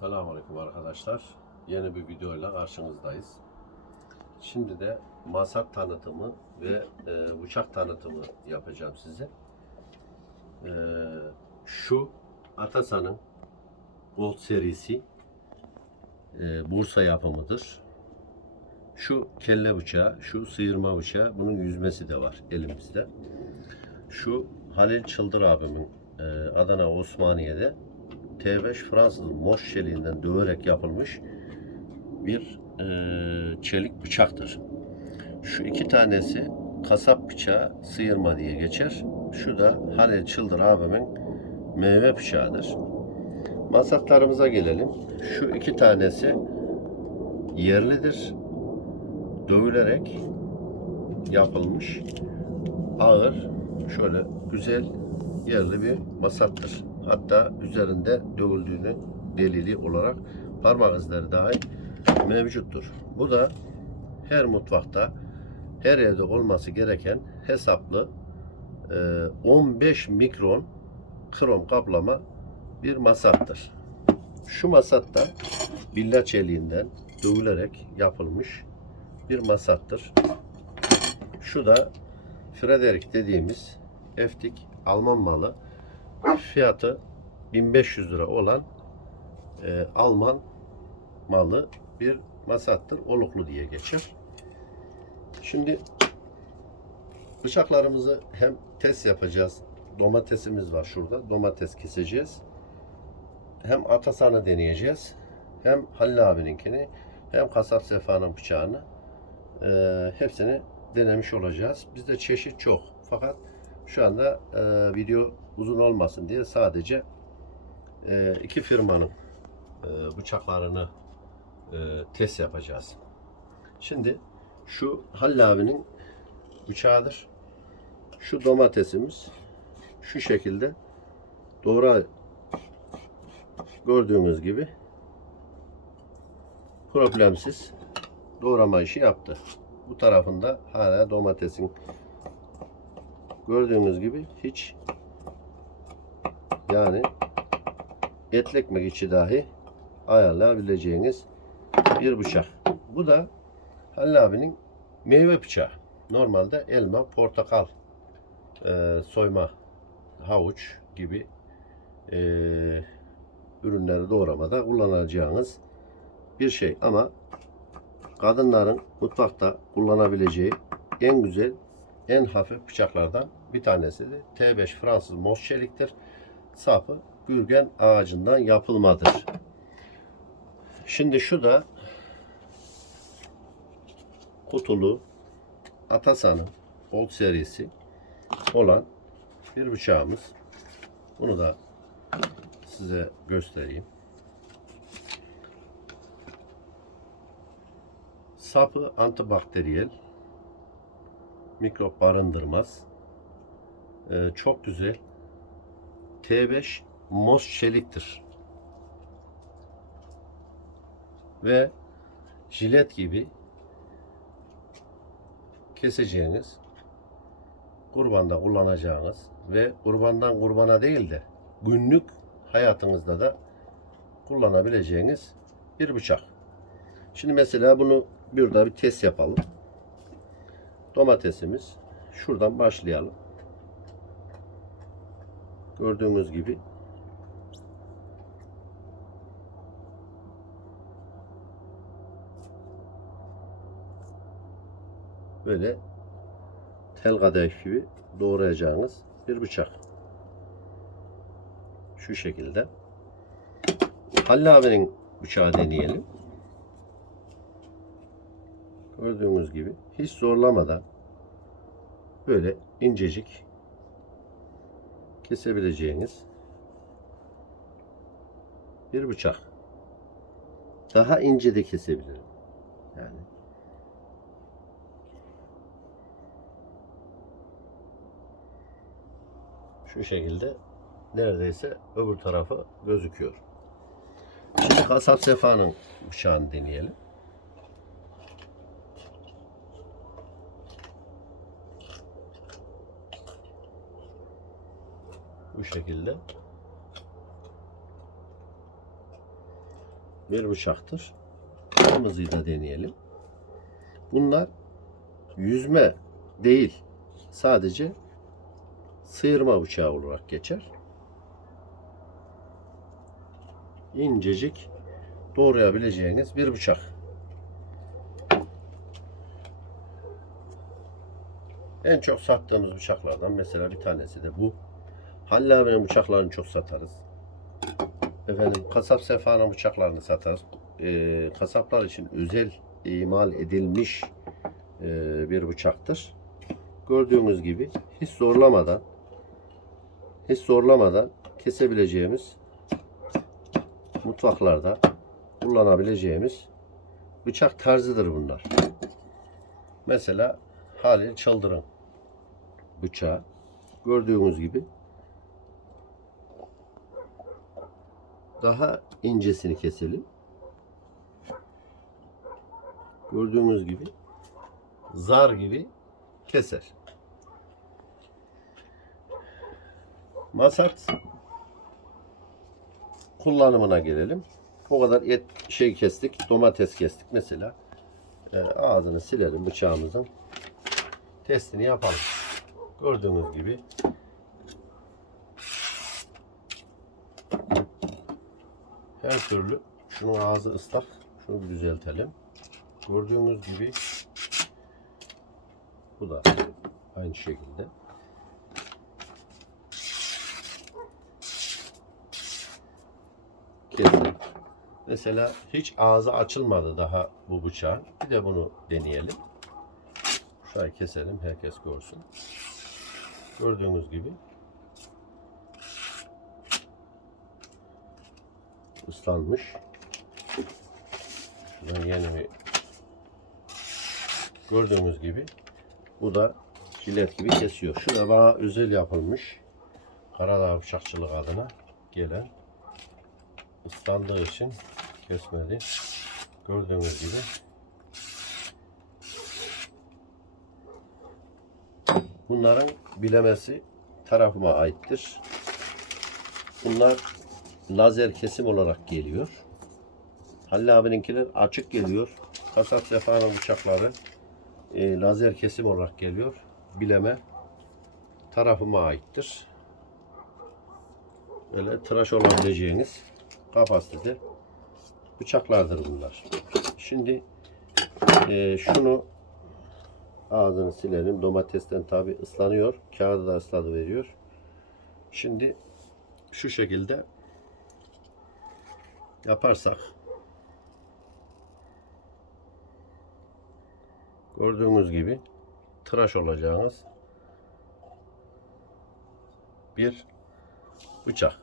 Selamünaleyküm arkadaşlar. Yeni bir videoyla karşınızdayız. Şimdi de masat tanıtımı ve e, bıçak tanıtımı yapacağım size. E, şu Atasan'ın Gold serisi e, Bursa yapımıdır. Şu kelle bıçağı, şu sıyırma bıçağı, bunun yüzmesi de var elimizde. Şu Halil Çıldır abimin e, Adana Osmaniye'de T5 Fransız moş çeliğinden döverek yapılmış bir e, çelik bıçaktır. Şu iki tanesi kasap bıçağı sıyırma diye geçer. Şu da Halil Çıldır abimin meyve bıçağıdır. Masatlarımıza gelelim. Şu iki tanesi yerlidir. Dövülerek yapılmış ağır şöyle güzel yerli bir masattır. Hatta üzerinde dövüldüğünü delili olarak parmak izleri dahi mevcuttur. Bu da her mutfakta her evde olması gereken hesaplı e, 15 mikron krom kaplama bir masattır. Şu masatta billa çeliğinden dövülerek yapılmış bir masattır. Şu da Frederick dediğimiz Eftik Alman malı fiyatı 1500 lira olan e, Alman malı bir masattır. Oluklu diye geçer. Şimdi bıçaklarımızı hem test yapacağız. Domatesimiz var şurada. Domates keseceğiz. Hem Atasan'ı deneyeceğiz. Hem Halil abininkini hem Kasap Sefa'nın bıçağını e, hepsini denemiş olacağız. Bizde çeşit çok. Fakat şu anda e, video uzun olmasın diye sadece e, iki firmanın e, bıçaklarını e, test yapacağız. Şimdi şu Halil abinin bıçağıdır. Şu domatesimiz şu şekilde doğru gördüğünüz gibi problemsiz doğrama işi yaptı. Bu tarafında hala domatesin gördüğünüz gibi hiç yani etli ekmek içi dahi ayarlayabileceğiniz bir bıçak. Bu da Halil abinin meyve bıçağı. Normalde elma, portakal e, soyma, havuç gibi e, ürünleri doğramada kullanacağınız bir şey. Ama kadınların mutfakta kullanabileceği en güzel, en hafif bıçaklardan bir tanesi de T5 Fransız mos çeliktir. Sapı gürgen ağacından yapılmadır. Şimdi şu da kutulu Atasan'ın Old serisi olan bir bıçağımız. Bunu da size göstereyim. Sapı antibakteriyel. Mikrop barındırmaz. Ee, çok güzel. T5 mos çeliktir. Ve jilet gibi keseceğiniz kurbanda kullanacağınız ve kurbandan kurbana değil de günlük hayatınızda da kullanabileceğiniz bir bıçak. Şimdi mesela bunu burada bir test yapalım. Domatesimiz şuradan başlayalım. Gördüğünüz gibi böyle tel kadayıf gibi doğrayacağınız bir bıçak. Şu şekilde. Halil abinin bıçağı deneyelim. Gördüğünüz gibi hiç zorlamadan böyle incecik kesebileceğiniz bir bıçak. Daha ince de kesebilirim. Yani şu şekilde neredeyse öbür tarafı gözüküyor. Şimdi kasap sefa'nın bıçağını deneyelim. Bu şekilde. bir bıçaktır. Kırmızıyı da deneyelim. Bunlar yüzme değil. Sadece sıyırma bıçağı olarak geçer. İncecik doğrayabileceğiniz bir bıçak. En çok sattığımız bıçaklardan mesela bir tanesi de bu. Halil abinin bıçaklarını çok satarız. Efendim kasap sefa'nın bıçaklarını satarız. Ee, kasaplar için özel imal edilmiş e, bir bıçaktır. Gördüğünüz gibi hiç zorlamadan hiç zorlamadan kesebileceğimiz mutfaklarda kullanabileceğimiz bıçak tarzıdır bunlar. Mesela Halil Çıldırın bıçağı gördüğünüz gibi daha incesini keselim. Gördüğünüz gibi zar gibi keser. Masat kullanımına gelelim. O kadar et şey kestik, domates kestik mesela. E, ağzını silelim bıçağımızın. Testini yapalım. Gördüğünüz gibi her türlü şunun ağzı ıslak. Şunu düzeltelim. Gördüğünüz gibi bu da aynı şekilde. Kesin. Mesela hiç ağzı açılmadı daha bu bıçağın. Bir de bunu deneyelim. Şurayı keselim herkes görsün. Gördüğünüz gibi ıslanmış. Şuradan yeni bir gördüğünüz gibi bu da jilet gibi kesiyor. Şu da bana özel yapılmış. Karadağ bıçakçılık adına gelen ıslandığı için kesmedi. Gördüğünüz gibi bunların bilemesi tarafıma aittir. Bunlar lazer kesim olarak geliyor. Halil abininkiler açık geliyor. Kasap Sefa'nın bıçakları e, lazer kesim olarak geliyor. Bileme tarafıma aittir. Böyle tıraş olabileceğiniz kapasitede bıçaklardır bunlar. Şimdi e, şunu ağzını silelim. Domatesten tabi ıslanıyor. Kağıdı da ısladı veriyor. Şimdi şu şekilde yaparsak gördüğünüz gibi tıraş olacağınız bir bıçak.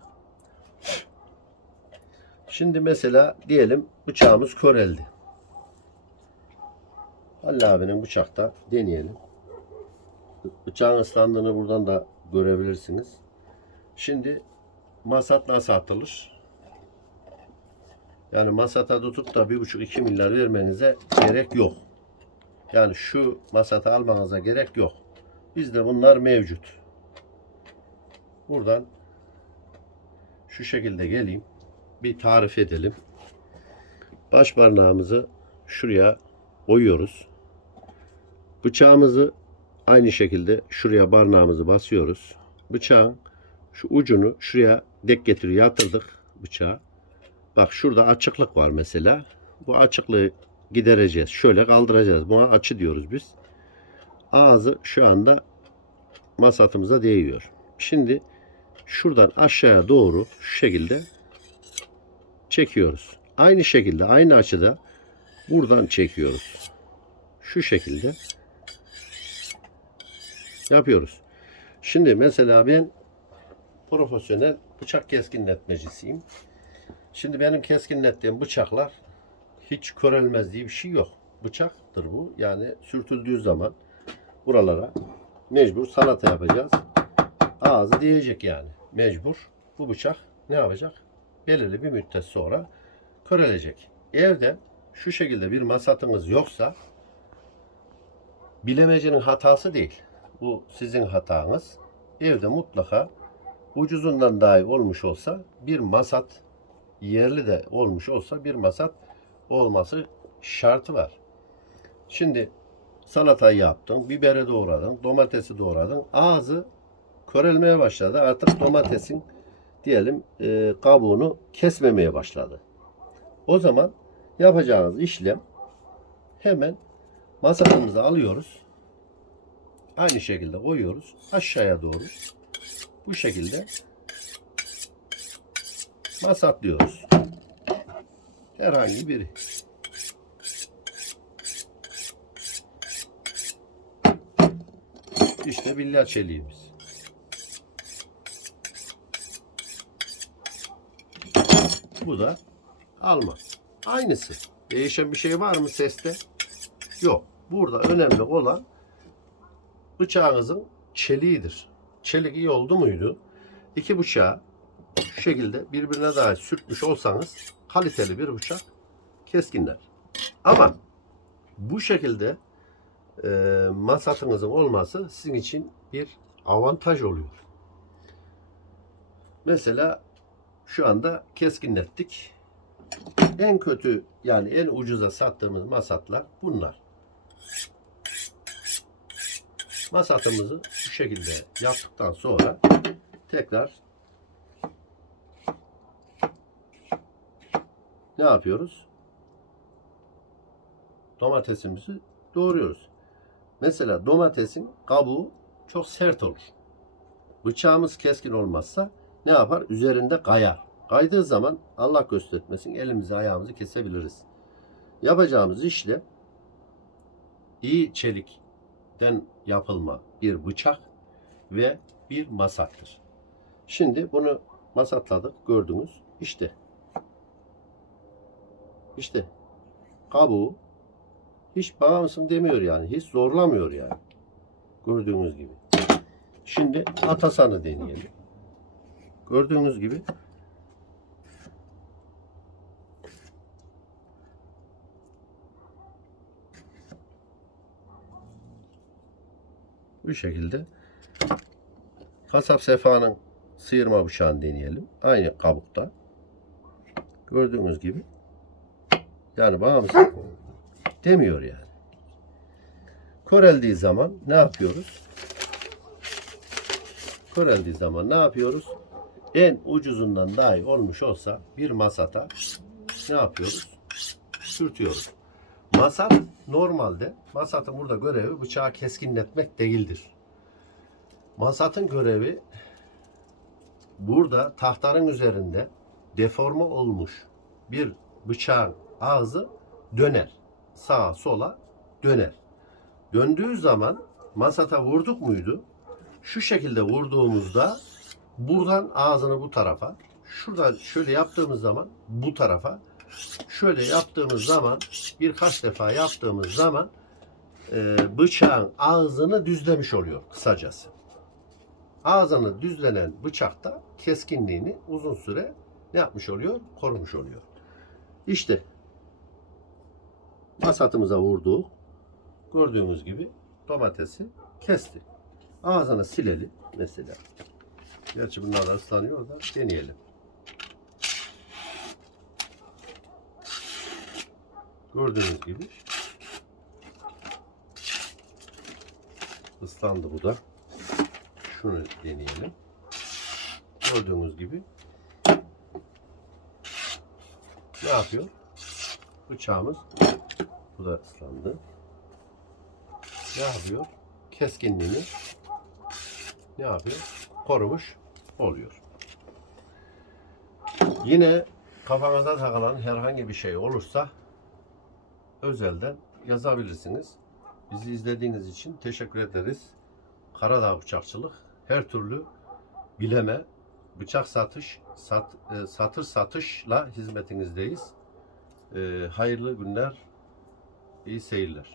Şimdi mesela diyelim bıçağımız köreldi. Halil abinin bıçakta deneyelim. Bıçağın ıslandığını buradan da görebilirsiniz. Şimdi masat nasıl atılır? Yani masata tutup da 1,5-2 milyar vermenize gerek yok. Yani şu masata almanıza gerek yok. Bizde bunlar mevcut. Buradan şu şekilde geleyim. Bir tarif edelim. Baş parmağımızı şuraya koyuyoruz. Bıçağımızı aynı şekilde şuraya barnağımızı basıyoruz. Bıçağın şu ucunu şuraya dek getiriyor. Yatırdık bıçağı. Bak şurada açıklık var mesela. Bu açıklığı gidereceğiz. Şöyle kaldıracağız. Buna açı diyoruz biz. Ağzı şu anda masatımıza değiyor. Şimdi şuradan aşağıya doğru şu şekilde çekiyoruz. Aynı şekilde aynı açıda buradan çekiyoruz. Şu şekilde yapıyoruz. Şimdi mesela ben profesyonel bıçak keskinletmecisiyim. Şimdi benim keskinlettiğim bıçaklar hiç körelmez diye bir şey yok. Bıçaktır bu. Yani sürtüldüğü zaman buralara mecbur salata yapacağız. Ağzı diyecek yani. Mecbur. Bu bıçak ne yapacak? Belirli bir müddet sonra körelecek. Evde şu şekilde bir masatınız yoksa bilemecenin hatası değil. Bu sizin hatanız. Evde mutlaka ucuzundan dahi olmuş olsa bir masat yerli de olmuş olsa bir masat olması şartı var. Şimdi salatayı yaptın, biberi doğradın, domatesi doğradın. Ağzı körelmeye başladı. Artık domatesin diyelim e, kabuğunu kesmemeye başladı. O zaman yapacağınız işlem hemen masamızı alıyoruz. Aynı şekilde koyuyoruz. Aşağıya doğru. Bu şekilde masatlıyoruz. Herhangi biri. İşte billah çeliğimiz. Bu da alma. Aynısı. Değişen bir şey var mı seste? Yok. Burada önemli olan bıçağınızın çeliğidir. Çelik iyi oldu muydu? İki bıçağı şu şekilde birbirine daha sürtmüş olsanız kaliteli bir bıçak keskinler. Ama bu şekilde e, masatınızın olması sizin için bir avantaj oluyor. Mesela şu anda keskinlettik. En kötü yani en ucuza sattığımız masatlar bunlar. Masatımızı şu şekilde yaptıktan sonra tekrar ne yapıyoruz? Domatesimizi doğruyoruz. Mesela domatesin kabuğu çok sert olur. Bıçağımız keskin olmazsa ne yapar? Üzerinde kayar. Kaydığı zaman Allah göstermesin elimizi ayağımızı kesebiliriz. Yapacağımız işlem iyi çelikten yapılma bir bıçak ve bir masattır. Şimdi bunu masatladık gördünüz. İşte. İşte. Kabuğu hiç bana mısın demiyor yani. Hiç zorlamıyor yani. Gördüğünüz gibi. Şimdi atasanı deneyelim. Gördüğünüz gibi bu şekilde kasap sefanın sıyırma bıçağını deneyelim. Aynı kabukta. Gördüğünüz gibi yani bana mısın demiyor yani. Köreldiği zaman ne yapıyoruz? Köreldiği zaman ne yapıyoruz? En ucuzundan dahi olmuş olsa bir masata ne yapıyoruz? Sürtüyoruz. Masat normalde masatın burada görevi bıçağı keskinletmek değildir. Masatın görevi burada tahtanın üzerinde deforme olmuş bir bıçağın ağzı döner. Sağa sola döner. Döndüğü zaman masata vurduk muydu? Şu şekilde vurduğumuzda buradan ağzını bu tarafa, şuradan şöyle yaptığımız zaman bu tarafa, şöyle yaptığımız zaman birkaç defa yaptığımız zaman e, bıçağın ağzını düzlemiş oluyor kısacası. Ağzını düzlenen bıçakta keskinliğini uzun süre ne yapmış oluyor? Korumuş oluyor. İşte masatımıza vurduğu gördüğümüz gibi domatesi kesti. Ağzını silelim mesela. Gerçi bunlar da ıslanıyor da deneyelim. Gördüğünüz gibi ıslandı bu da. Şunu deneyelim. Gördüğünüz gibi ne yapıyor? Bıçağımız bu da ıslandı. Ne yapıyor? Keskinliğini ne yapıyor? Korumuş oluyor. Yine kafanıza takılan herhangi bir şey olursa özelden yazabilirsiniz. Bizi izlediğiniz için teşekkür ederiz. Karadağ Bıçakçılık her türlü bileme, bıçak satış, sat, e, satır satışla hizmetinizdeyiz. E, hayırlı günler, iyi seyirler.